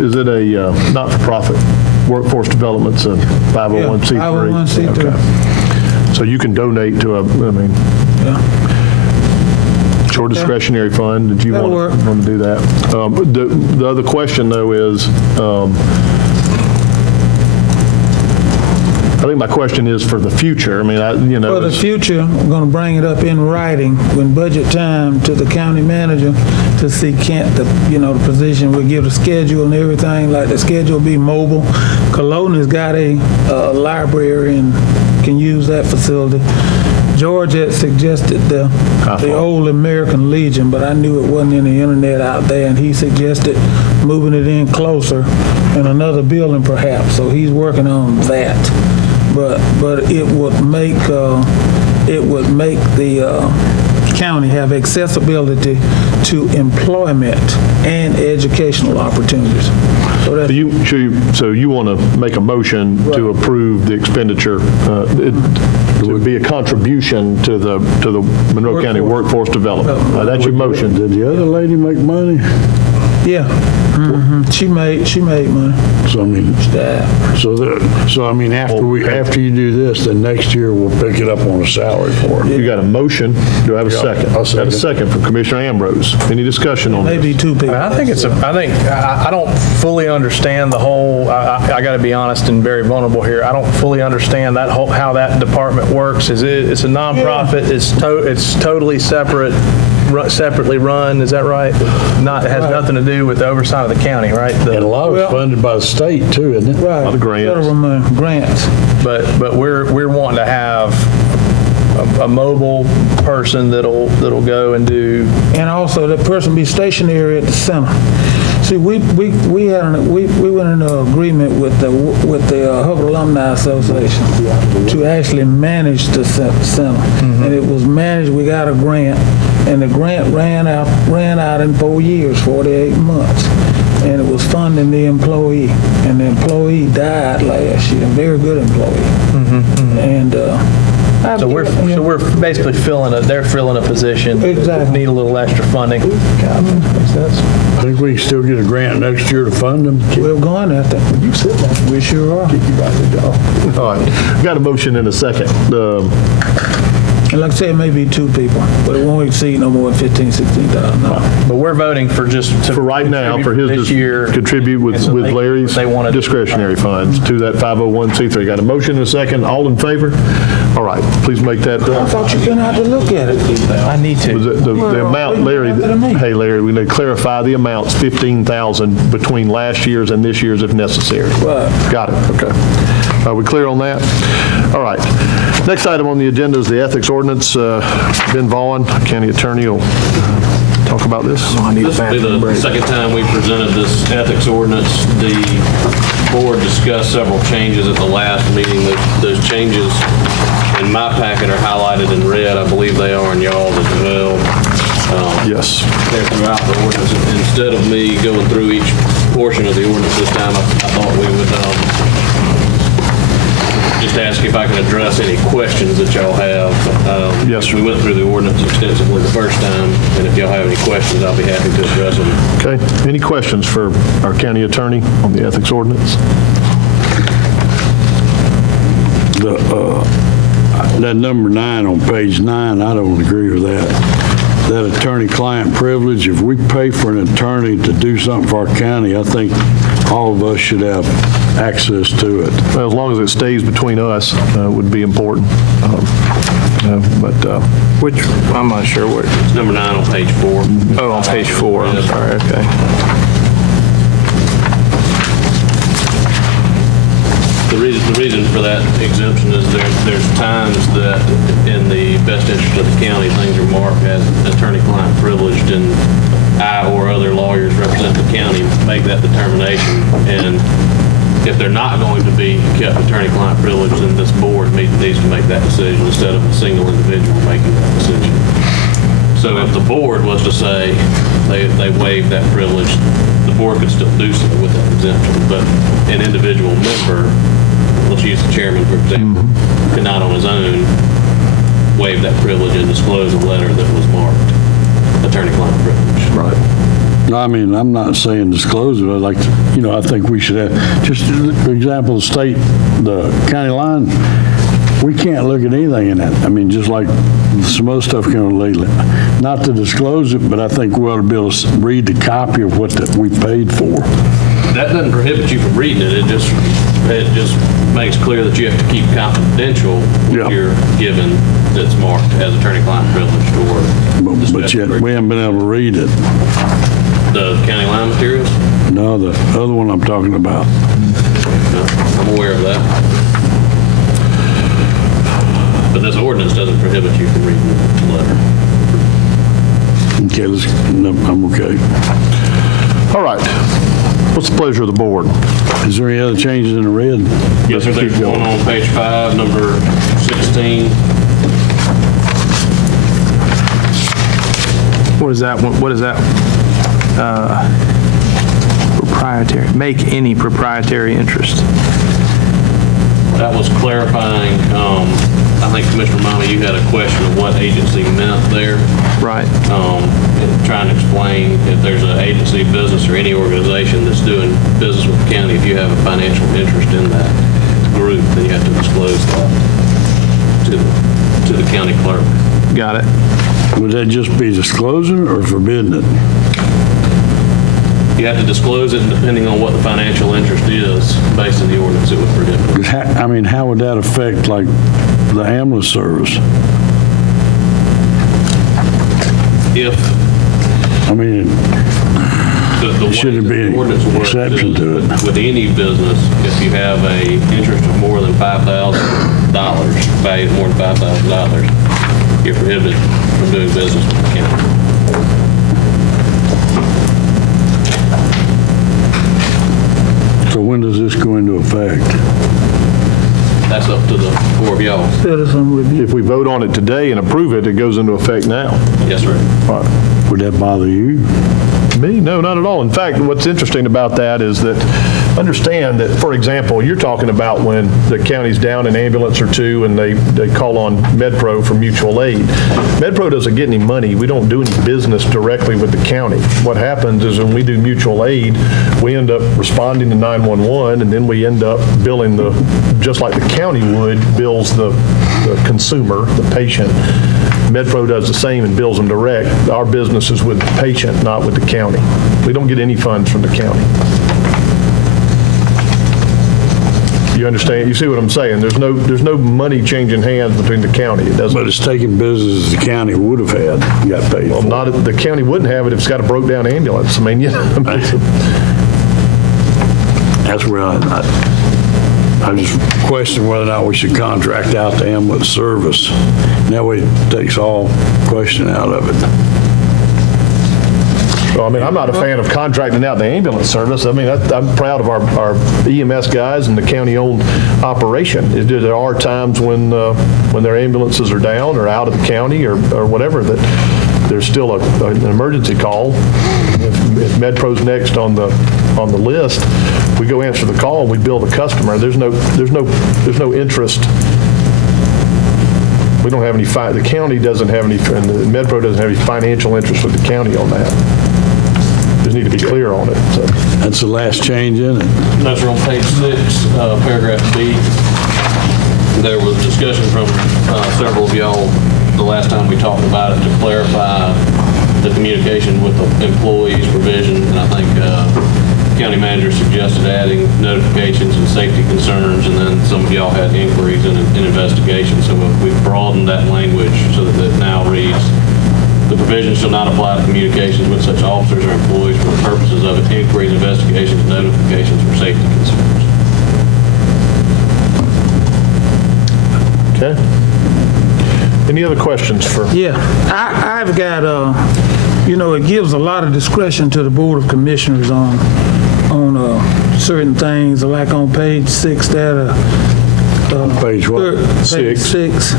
is it a not-for-profit? Workforce Development's a 501c3? Yeah, 501c3. Okay. So you can donate to Yeah. your discretionary fund. Did you That'll want work. to do that? The other question, though, is, I think my question is for the future. I mean, For the future, I'm going to bring it up in writing when budget time to the county manager to see the position. We'll give the schedule and everything, like the schedule will be mobile. Cologne has got a library and can use that facility. George had suggested the old American Legion, but I knew it wasn't in the internet out there, and he suggested moving it in closer in another building perhaps. So he's working on that. But it would make the county have accessibility to employment and educational opportunities. So that's, So you want to make a motion to approve the expenditure? It would be a contribution to the Monroe County Workforce Development. That's your motion. Did the other lady make money? yeah. She made money. So I mean, Staff. after you do this, then next year we'll pick it up on a salary for her. You got a motion. Do I have a second? I'll second. Got a second from Commissioner Ambrose. Any discussion on this? Maybe two people. I don't fully understand the whole, I got to be honest and very vulnerable here. I don't fully understand how that department works. It's a nonprofit. It's totally separately run. Is that right? It has nothing to do with the oversight of the county, right? And a lot of it's funded by the state too, isn't it? Right. lot of grants. Federal money, grants. But we're wanting to have a mobile person that'll go and do. And also that person be stationary at the center. See, we went into agreement with the Hubbard Alumni Association to actually manage the center. And it was managed, we got a grant, and the grant ran out in 4 years, 48 months. And it was funding the employee. And the employee died last year, a very good employee. And So we're basically they're filling a position. Exactly. Need a little extra funding. Makes sense. I think we can still get a grant next year to fund them. we're going at that. You sit down. We sure are. All right. Got a motion in a second. And like I said, it may be two people, but it won't exceed no more than $16,000. But we're voting for just to For right now, for his this year. contribute with And so Larry's they wanna do- discretionary funds to that 501c3. Got a motion in a second. All in favor? All right. Please make that. I thought you'd been out to look at it. I need Was to. it the amount, Larry, hey, Larry, we need to clarify the amounts, 15,000 between last year's and this year's if necessary. Right. Got it, okay. Are we clear on that? All right. Next item on the agenda is the ethics ordinance. Ben Vaughn, county attorney, will talk about this. This will be the second time we presented this ethics ordinance. The board discussed several changes at the last meeting. Those changes in my packet are highlighted in red. I believe they are in y'all's as well. Yes. They're throughout the ordinance. Instead of me going through each portion of the ordinance this time, I thought we would just ask if I can address any questions that y'all have. Yes, sir. We went through the ordinance extensively the first time, and if y'all have any questions, I'll be happy to address them. Okay. Any questions for our county attorney on the ethics ordinance? That number 9 on page 9, I don't agree with that. That attorney-client privilege, if we pay for an attorney to do something for our county, I think all of us should have access to it. Well, as long as it stays between us, would be important. Which, I'm not sure where. It's number 9 on page 4. Oh, on page 4. I'm sorry. Okay. The reason for that exemption is there's times that in the best interest of the county, things are marked as attorney-client privileged, and I or other lawyers represent the county make that determination. And if they're not going to be kept attorney-client privileged, then this board needs to make that decision instead of a single individual making that decision. So if the board was to say they waive that privilege, the board could still do so with that exemption. But an individual member, let's use the chairman for example, could not on his own waive that privilege and disclose a letter that was marked attorney-client privilege. Right. I mean, I'm not saying disclose it, I'd like to, I think we should have, just for example, the county line, we can't look at anything in that. I mean, just like some other stuff came on lately. Not to disclose it, but I think we ought to be able to read the copy of what we paid for. That doesn't prohibit you from reading it. It just makes clear that you have to keep confidential what you're given that's marked as attorney-client privileged or But yet, we haven't been able to read it. the county line materials. No, the other one I'm talking about. No, I'm aware of that. But this ordinance doesn't prohibit you from reading the letter. Okay, I'm okay. All right. What's the pleasure of the board? Is there any other changes in the red? Yes, sir. There's one on page 5, number 16. What is that? What is that? Proprietary, make any proprietary interest. That was clarifying, I think Commissioner Mama, you had a question of what agency meant there. Right. Trying to explain if there's an agency, business, or any organization that's doing business with the county, if you have a financial interest in that group, then you have to disclose that to the county clerk. Got it. Would that just be disclosing or forbidding it? You have to disclose it, and depending on what the financial interest is, based on the ordinance, it would prohibit it. I mean, how would that affect, like, the ambulance service? If I mean, the way Should it be the ordinance an works exception is to it? with any business, if you have a interest of more than $5,000, valued more than $5,000, you're prohibited from doing business with the county. so when does this go into effect? That's up to the four of y'all. Citizen review. If we vote on it today and approve it, it goes into effect now. Yes, sir. Would that bother you? Me? No, not at all. In fact, what's interesting about that is that, understand that, for example, you're talking about when the county's down an ambulance or two and they call on MedPro for mutual aid. MedPro doesn't get any money. We don't do any business directly with the county. What happens is when we do mutual aid, we end up responding to 911, and then we end up billing just like the county would, bills the consumer, the patient. MedPro does the same and bills them direct. Our business is with the patient, not with the county. We don't get any funds from the county. You understand? You see what I'm saying? There's no money changing hands between the county. It doesn't. But it's taking business the county would have had, got paid Well, for. the county wouldn't have it if it's got a broke down ambulance. I mean, That's where I just question whether or not we should contract out the ambulance service. That way it takes all question out of it. Well, I mean, I'm not a fan of contracting out the ambulance service. I mean, I'm proud of our EMS guys and the county-owned operation. There are times when their ambulances are down or out of the county or whatever, that there's still an emergency call. If MedPro's next on the list, we go answer the call and we bill the customer. There's no interest. We don't have any, the county doesn't have any, and the MedPro doesn't have any financial interest with the county on that. Just need to be clear on it. So. That's the last change in it. That's on page 6, paragraph B. There was discussion from several of y'all the last time we talked about it to clarify the communication with the employees provision, and I think county manager suggested adding notifications and safety concerns, and then some of y'all had inquiries and investigations. So we've broadened that language so that it now reads, the provision shall not apply to communications with such officers or employees for the purposes of inquiries, investigations, notifications, or safety concerns. Okay. Any other questions for? Yeah, I've got, it gives a lot of discretion to the Board of Commissioners on certain things, like on page 6 there. Page what? Page 6.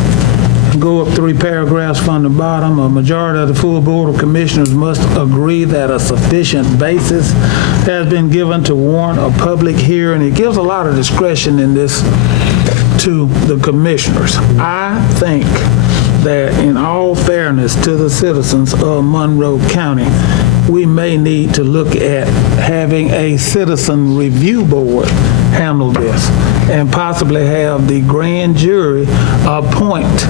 Go up 3 paragraphs from the bottom. A majority of the full Board of Commissioners must agree that a sufficient basis has been given to warrant a public hearing. It gives a lot of discretion in this to the commissioners. I think that in all fairness to the citizens of Monroe County, we may need to look at having a citizen review board handle this and possibly have the grand jury appoint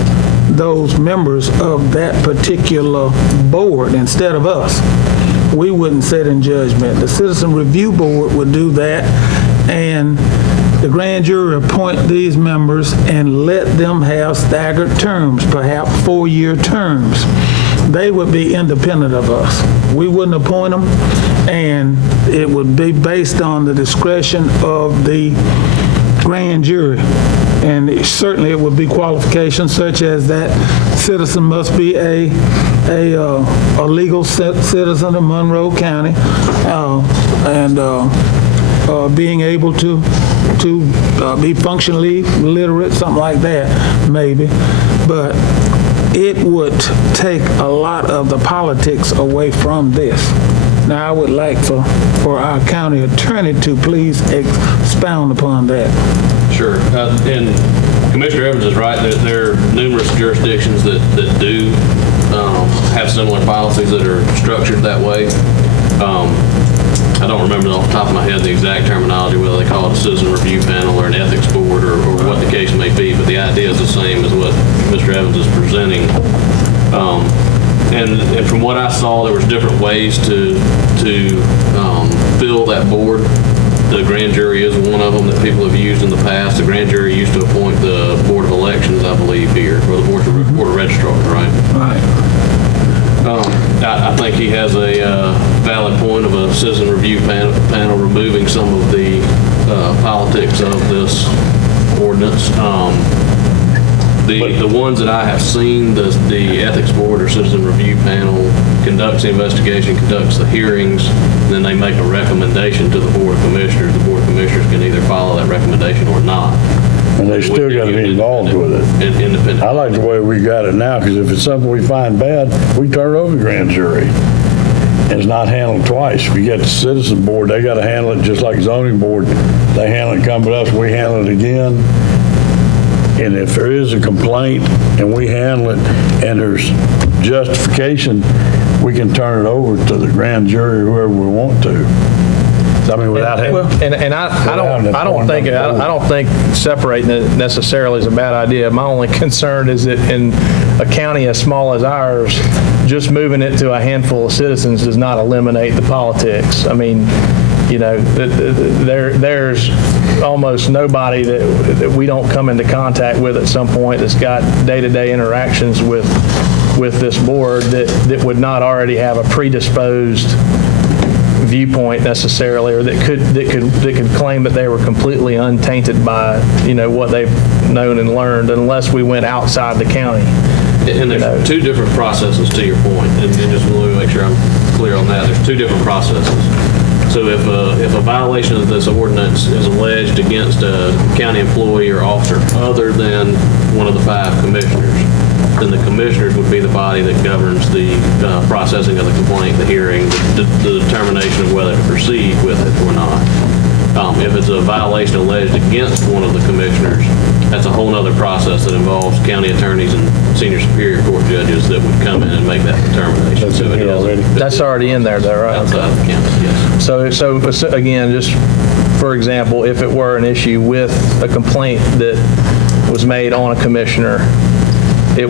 those members of that particular board instead of us. We wouldn't sit in judgment. The citizen review board would do that, and the grand jury appoint these members and let them have staggered terms, perhaps 4-year terms. They would be independent of us. We wouldn't appoint them, and it would be based on the discretion of the grand jury. And certainly it would be qualifications such as that citizen must be a legal citizen of Monroe County, and being able to be functionally literate, something like that, maybe. But it would take a lot of the politics away from this. Now, I would like for our county attorney to please expound upon that. Sure. And Commissioner Evans is right. There are numerous jurisdictions that do have similar policies that are structured that way. I don't remember off the top of my head the exact terminology, whether they call it a citizen review panel or an ethics board or what the case may be, but the idea is the same as what Mr. Evans is presenting. And from what I saw, there was different ways to fill that board. The grand jury is one of them that people have used in the past. The grand jury used to appoint the Board of Elections, I believe, here, or the Board of Registrars, right? Right. I think he has a valid point of a citizen review panel removing some of the politics of this ordinance. The ones that I have seen, the ethics board or citizen review panel conducts the investigation, conducts the hearings, and then they make a recommendation to the Board of Commissioners. The Board of Commissioners can either follow that recommendation or not. And they still got to be involved with it. Independent. I like the way we got it now, because if it's something we find bad, we turn it over to the grand jury. And it's not handled twice. If you get the citizen board, they got to handle it just like zoning board. They handle it, come to us, we handle it again. And if there is a complaint and we handle it and there's justification, we can turn it over to the grand jury, whoever we want to. I mean, without having. And I don't think separating it necessarily is a bad idea. My only concern is that in a county as small as ours, just moving it to a handful of citizens does not eliminate the politics. I mean, you know, there's almost nobody that we don't come into contact with at some point that's got day-to-day interactions with this board that would not already have a predisposed viewpoint necessarily, or that could claim that they were completely untainted by, you know, what they've known and learned, unless we went outside the county. And there's two different processes, to your point, and just to make sure I'm clear on that. There's two different processes. So if a violation of this ordinance is alleged against a county employee or officer other than one of the 5 commissioners, then the commissioners would be the body that governs the processing of the complaint, the hearing, the determination of whether to proceed with it or not. If it's a violation alleged against one of the commissioners, that's a whole other process that involves county attorneys and senior superior court judges that would come in and make that determination. So it is That's already in there, though, right? outside of the county, yes. So again, just for example, if it were an issue with a complaint that was made on a commissioner,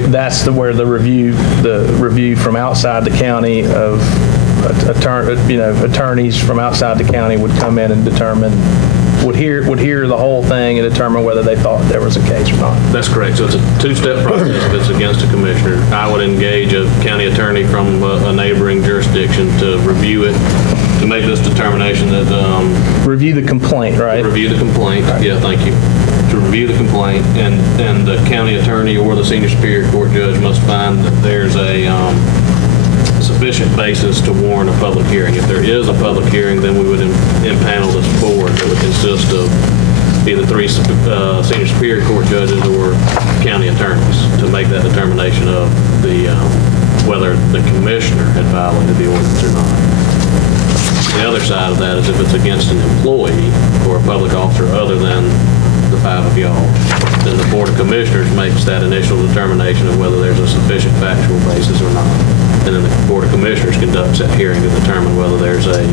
that's where the review from outside the county of attorneys from outside the county would come in and would hear the whole thing and determine whether they thought there was a case or not. That's correct. So it's a 2-step process if it's against a commissioner. I would engage a county attorney from a neighboring jurisdiction to review it, to make this determination that... Review the complaint, right? Review the complaint. Right. Yeah, thank you. To review the complaint, and the county attorney or the senior superior court judge must find that there's a sufficient basis to warrant a public hearing. If there is a public hearing, then we would impanel this board that would consist of either 3 senior superior court judges or county attorneys to make that determination of whether the commissioner had violated the ordinance or not. The other side of that is if it's against an employee or a public officer other than the 5 of y'all, then the Board of Commissioners makes that initial determination of whether there's a sufficient factual basis or not. and then the Board of Commissioners conducts that hearing to determine whether there's a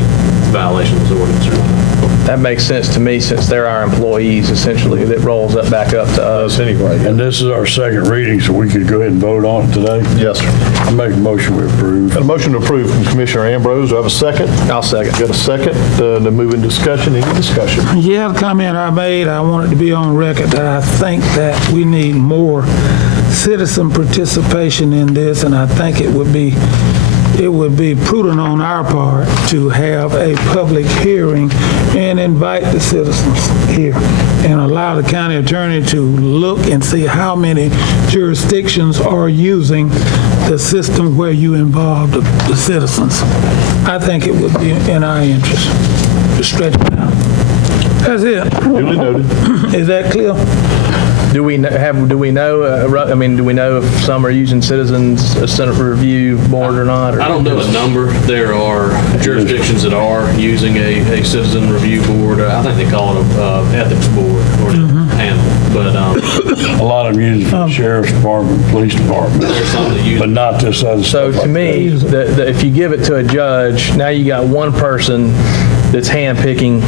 violation of this ordinance or not. That makes sense to me, since they're our employees, essentially, that rolls that back up to us. Anyway, And this is our second reading, so we could go ahead and vote on it today. yes, sir. I make a motion we approve. Got a motion to approve from Commissioner Ambrose. Do I have a second? I'll second. Got a second to move in discussion. Any discussion? Yeah, the comment I made, I want it to be on record that I think that we need more citizen participation in this, and I think it would be prudent on our part to have a public hearing and invite the citizens here and allow the county attorney to look and see how many jurisdictions are using the system where you involve the citizens. I think it would be in our interest to stretch it out. That's it. Duly noted. Is that clear? Do we know if some are using Citizens Senate Review Board or not? Or I don't know a number. There are jurisdictions that are using a citizen review board. I think they call it a ethics board or panel. But A lot of them use it for the sheriff's department, police department, there's some that use but not this other So stuff. to me, if you give it to a judge, now you got one person that's handpicking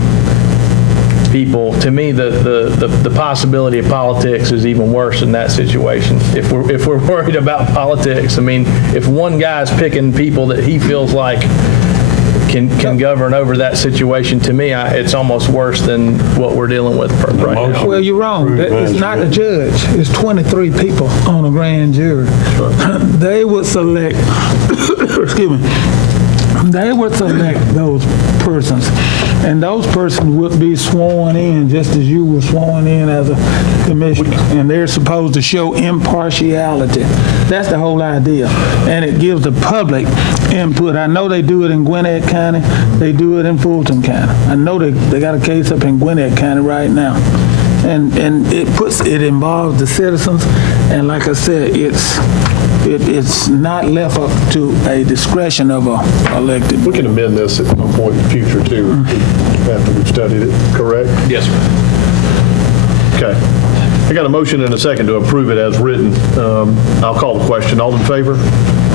people. To me, the possibility of politics is even worse in that situation. If we're worried about politics, I mean, if one guy's picking people that he feels like can govern over that situation, to me, it's almost worse than what we're dealing with right now. Well, you're wrong. It's not the judge. It's 23 people on a grand jury. They would select, excuse me, they would select those persons, and those persons would be sworn in just as you were sworn in as a commissioner, and they're supposed to show impartiality. That's the whole idea, and it gives the public input. I know they do it in Gwinnett County. They do it in Fulton County. I know they got a case up in Gwinnett County right now. And it involves the citizens, and like I said, it's not left up to a discretion of a elected. We can amend this at some point in the future, too, after we've studied it, correct? Yes, sir. Okay. I got a motion and a second to approve it as written. I'll call the question. All in favor?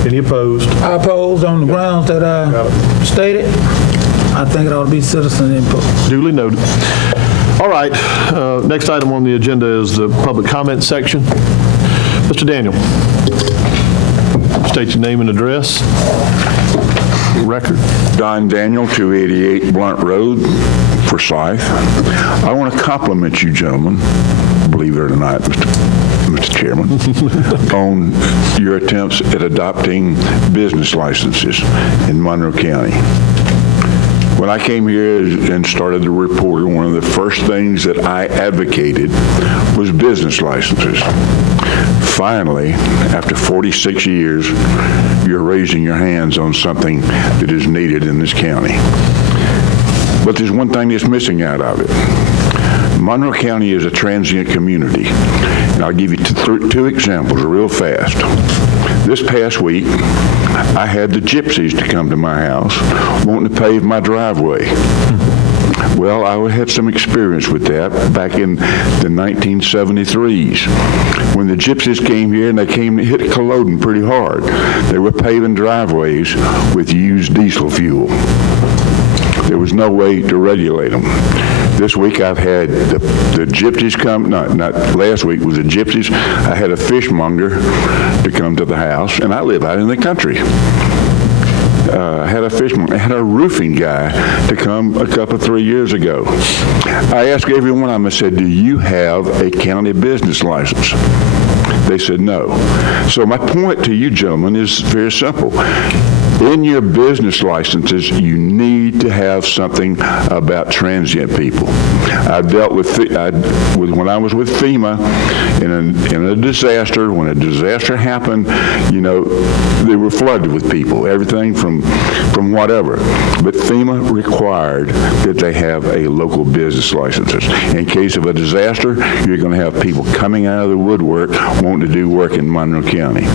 Any opposed? I oppose on the grounds that I stated. I think it ought to be citizen input. Duly noted. All right, next item on the agenda is the public comment section. Mr. Daniel, state your name and address. Record. Don Daniel, 288 Blunt Road, Forsyth. I want to compliment you gentlemen, believe it or not, Mr. Chairman, on your attempts at adopting business licenses in Monroe County. When I came here and started the reporter, one of the first things that I advocated was business licenses. Finally, after 46 years, you're raising your hands on something that is needed in this county. But there's one thing that's missing out of it. Monroe County is a transient community. And I'll give you two examples real fast. This past week, I had the gypsies to come to my house wanting to pave my driveway. Well, I had some experience with that back in the 1973s. When the gypsies came here and they came to hit Culloden pretty hard, they were paving driveways with used diesel fuel. There was no way to regulate them. This week I've had the gypsies come, not last week was the gypsies. I had a fishmonger to come to the house, and I live out in the country. I had a roofing guy to come 3 years ago. I asked every one of them, I said, do you have a county business license? They said no. So my point to you gentlemen is very simple. In your business licenses, you need to have something about transient people. I've dealt with when I was with FEMA in a disaster. When a disaster happened, they were flooded with people, everything from whatever. But FEMA required that they have a local business licenses. In case of a disaster, you're going to have people coming out of the woodwork wanting to do work in Monroe County.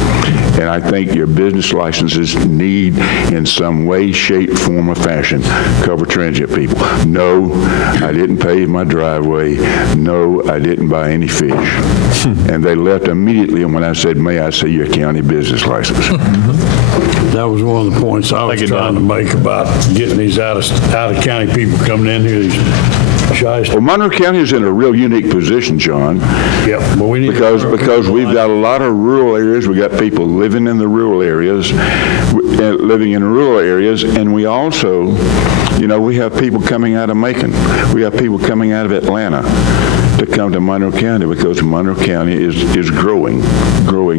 And I think your business licenses need, in some way, shape, form, or fashion, cover transient people. No, I didn't pave my driveway. No, I didn't buy any fish. And they left immediately when I said, may I see your county business license? That was one of the points I was Thank you, trying to Don. make about getting these out-of-county people coming in here, these shies. Well, Monroe County is in a real unique position, John, Yep, but we need because we've got a lot of rural areas. We got people living in the rural areas, and we also, we have people coming out of Macon. We have people coming out of Atlanta to come to Monroe County because Monroe County is growing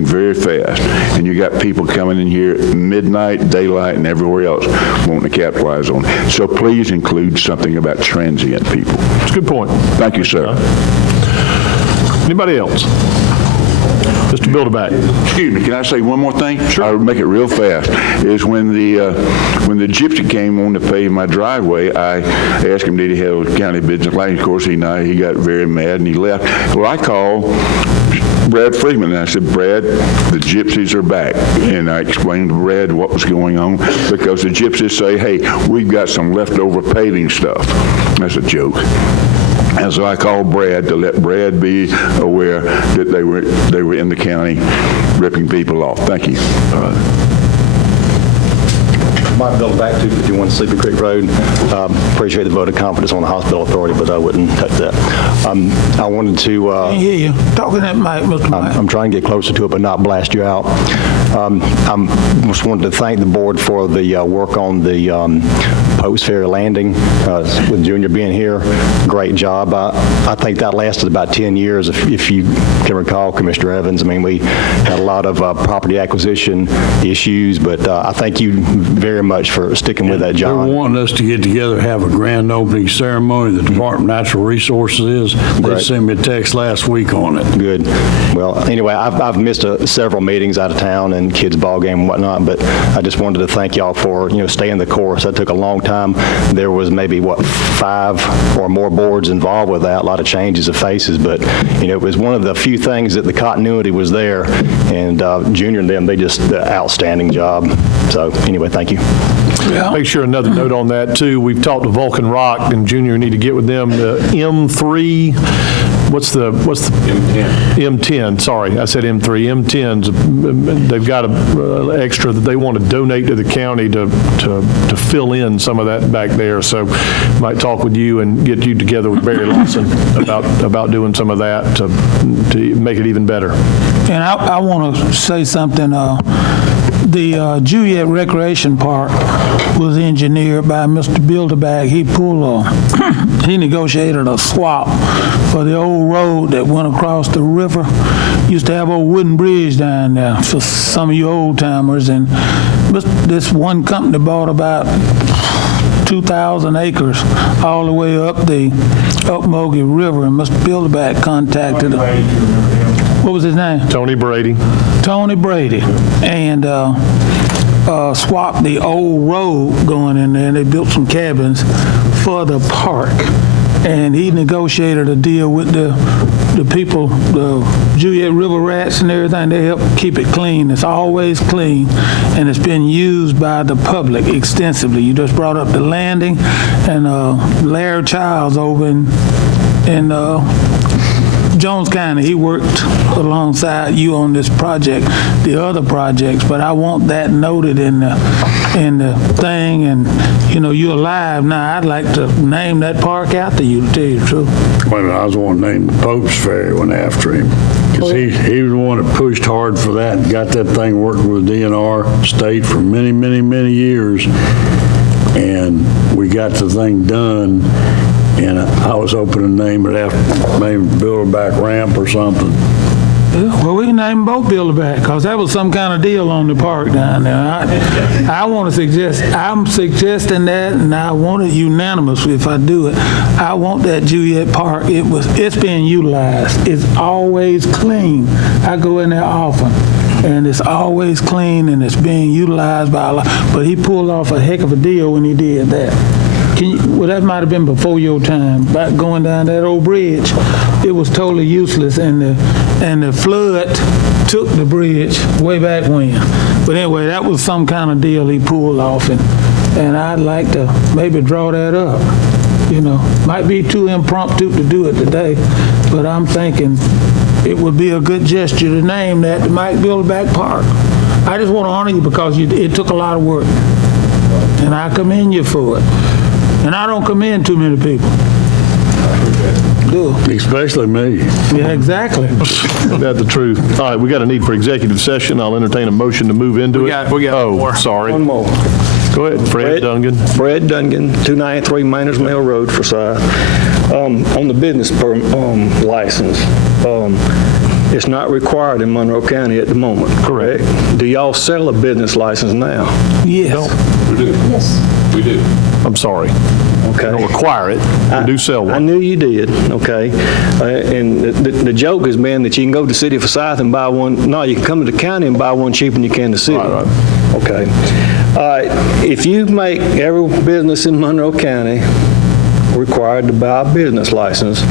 very fast. And you got people coming in here at midnight, daylight, and everywhere else wanting to capitalize on it. So please include something about transient people. It's a good point. Thank you, sir. Anybody else? Mr. Bilderback. Excuse me, can I say one more thing? Sure. I'll make it real fast. Is when the gypsy came on to pave my driveway, I asked him did he have a county business license. Of course, he got very mad and he left. Well, I called Brad Freeman, and I said, Brad, the gypsies are back. And I explained to Brad what was going on because the gypsies say, hey, we've got some leftover paving stuff. That's a joke. And so I called Brad to let Brad be aware that they were in the county ripping people off. Thank you. Mike Bilderback, 251 Sleepy Creek Road. Appreciate the vote of confidence on the hospital authority, but I wouldn't touch that. I wanted to... Can't hear you. Talking that mic, Mr. Mike. I'm trying to get closer to it, but not blast you out. I just wanted to thank the board for the work on the Post Ferry Landing with Junior being here. Great job. I think that lasted about 10 years, if you can recall, Commissioner Evans. I mean, we had a lot of property acquisition issues, but I thank you very much for sticking with that, John. They're wanting us to get together, have a grand opening ceremony. The Department of Natural Resources is. They Right. sent me a text last week on it. Good. Well, anyway, I've missed several meetings out of town and kids' ball game and whatnot, but I just wanted to thank y'all for staying the course. That took a long time. There was maybe 5 or more boards involved with that. A lot of changes of faces, but it was one of the few things that the continuity was there. And Junior and them, they just outstanding job. So anyway, thank you. Make sure another note on that too. We've talked to Vulcan Rock, and Junior need to get with them. The M3, what's the M10? Sorry, I said M3. M10s. They've got a extra that they want to donate to the county to fill in some of that back there. So, might talk with you and get you together with Barry Lawson about doing some of that to make it even better. And I want to say something. The Juliet Recreation Park was engineered by Mr. Bilderback. He negotiated a swap for the old road that went across the river. Used to have a wooden bridge down there for some of you old timers, and this one company bought about 2,000 acres all the way up the Mogi River, and Mr. Bilderback contacted him. What was his name? Tony Brady. Tony Brady, and swapped the old road going in there, and they built some cabins for the park. And he negotiated a deal with the people, the Juliet River rats and everything. They help keep it clean. It's always clean, and it's been used by the public extensively. You just brought up the landing, and Larry Childs over in Jones County, he worked alongside you on this project, the other projects, but I want that noted in the thing, and you're alive now. I'd like to name that park after you, to tell you the truth. Well, I was wanting to name the Pope's Ferry one after him, because he was the one that pushed hard for that and got that thing working with DNR state for many, many, many years, and we got the thing done. And I was hoping to name it after maybe Bilderback Ramp or something. Yeah, well, we can name both Bilderback, because that was some kind of deal on the park down there. I want to suggest, I'm suggesting that, and I want it unanimous if I do it. I want that Juliet Park. It's being utilized. It's always clean. I go in there often, and it's always clean, and it's being utilized by a lot. But he pulled off a heck of a deal when he did that. Well, that might have been before your time, back going down that old bridge. It was totally useless, and the flood took the bridge way back when. But anyway, that was some kind of deal he pulled off, and I'd like to maybe draw that up. Might be too impromptu to do it today, but I'm thinking it would be a good gesture to name that the Mike Bilderback Park. I just want to honor you because it took a lot of work. And I commend you for it. And I don't commend too many people. Do. Especially me. Yeah, exactly. That's the truth. All right, we got a need for executive session. I'll entertain a motion to move into it. We got Oh, more. sorry. One more. Go ahead, Fred Dungan. Fred Dungan, 293 Miners Mill Road, Forsyth. On the business license, it's not required in Monroe County at the moment, correct? Do y'all sell a business license now? Yes. We do. Yes. We do. I'm sorry. Okay. Don't require it. We do sell I one. knew you did, okay. And the joke has been that you can go to the city of Forsyth and buy one. No, you can come to the county and buy one cheaper than you can in the city. Right. Okay. If you make every business in Monroe County required to buy a business license,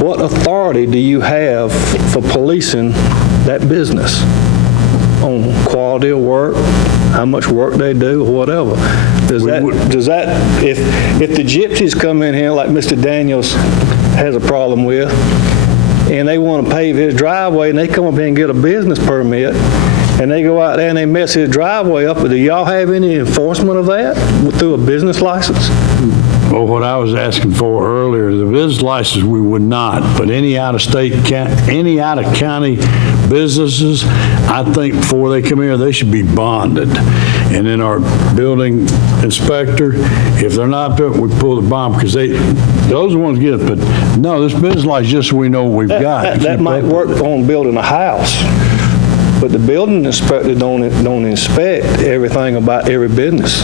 what authority do you have for policing that business on quality of work, how much work they do, or whatever? Does that if the gypsies come in here like Mr. Daniels has a problem with, and they want to pave his driveway, and they come up here and get a business permit, and they go out there and they mess his driveway up, do y'all have any enforcement of that through a business license? Well, what I was asking for earlier, the business license, we would not, but any out-of-county businesses, I think before they come here, they should be bonded. And then our building inspector, if they're not, we pull the bond, because those are the ones get it. But no, this business license, just so we know what we've got. That might work on building a house, but the building inspector don't inspect everything about every business.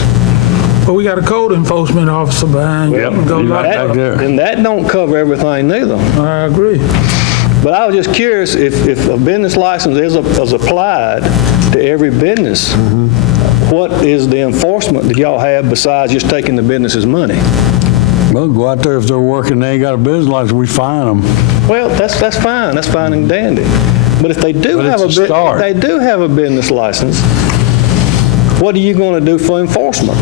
But we got a code enforcement officer behind you. Yep. Go He's lock right up. back there. And that don't cover everything neither. I agree. But I was just curious if a business license is applied to every business, what is the enforcement that y'all have besides just taking the business's money? Well, go out there, if they're working, they ain't got a business license, we fine them. Well, that's fine. That's fine and dandy. But if they do But have it's a start. if they do have a business license, what are you going to do for enforcement?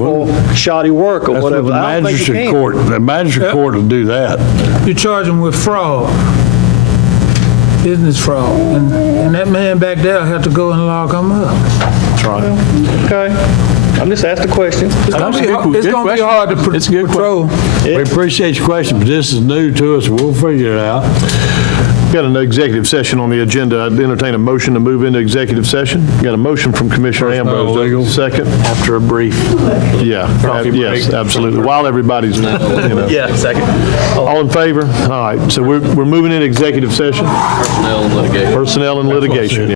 Or shoddy work or That's what whatever? the I don't think you magistrate can. court, the magistrate court will do that. You charge them with fraud, business fraud. And that man back there have to go and lock them up. That's right. Okay. I'm just asking a question. It's going to be hard to patrol. We appreciate your question, but this is new to us, we'll figure it out. Got an executive session on the agenda. I'd entertain a motion to move into executive session. Got a motion from Commissioner Ambrose. legal. Second? After a brief. Yeah. Coffee Yes, break. absolutely. While everybody's, Yeah, second. All in favor? All right, so we're moving into executive session. Personnel and litigation. Personnel and litigation.